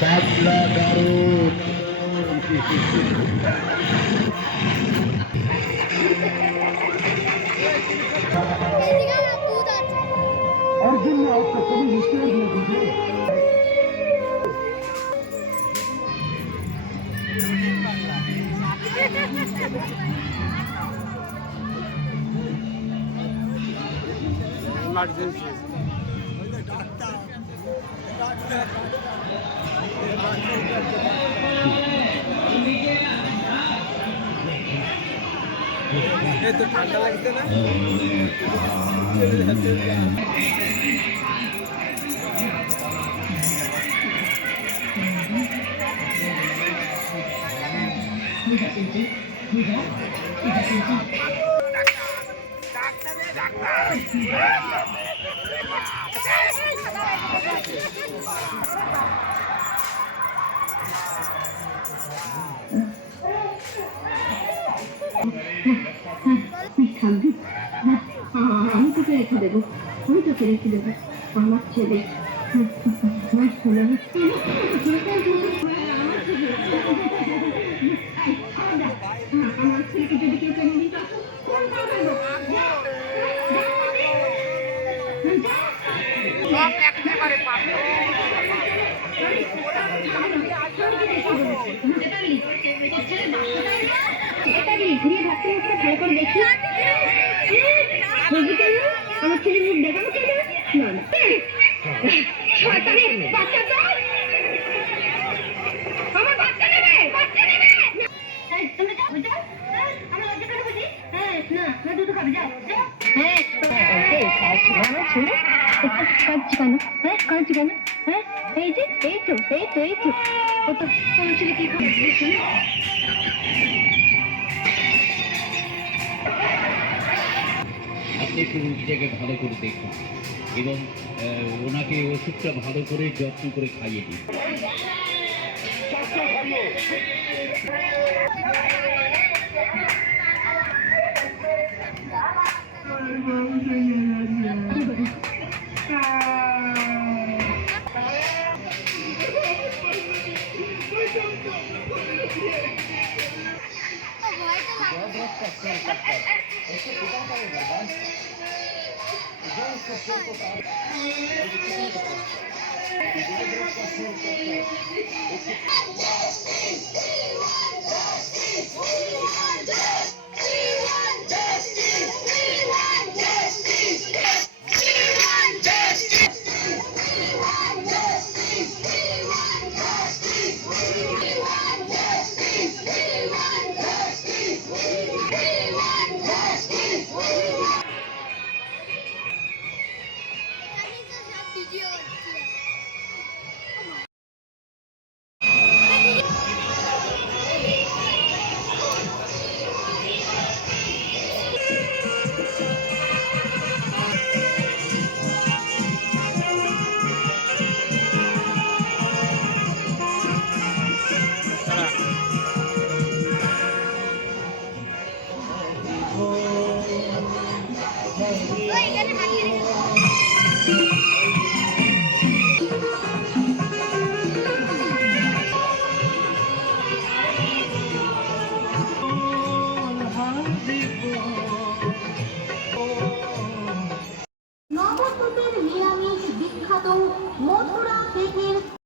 পাতলা দারুণ অর্জুন খুবই নিশ্চয় emergency. तो ठंडा लगता ना আমি তোকে রেখে দেবো আমার ছেলে আমার ছেলেকে যদি কেউ কেন দিত ঘুরিয়ে ভাবতে ভালো করে দেখি আমার ছেলে মুখ দেখানো কেন না আমার বাচ্চা নেবে দুটো খাবে যাও হ্যাঁ কাঁদছি কেন হ্যাঁ এই যে এই তো ও তো আমার ছেলে কি করে আপনি একটু রুগীটাকে ভালো করে দেখুন এবং ওনাকে ওষুধটা ভালো করে যত্ন করে খাইয়ে দিন।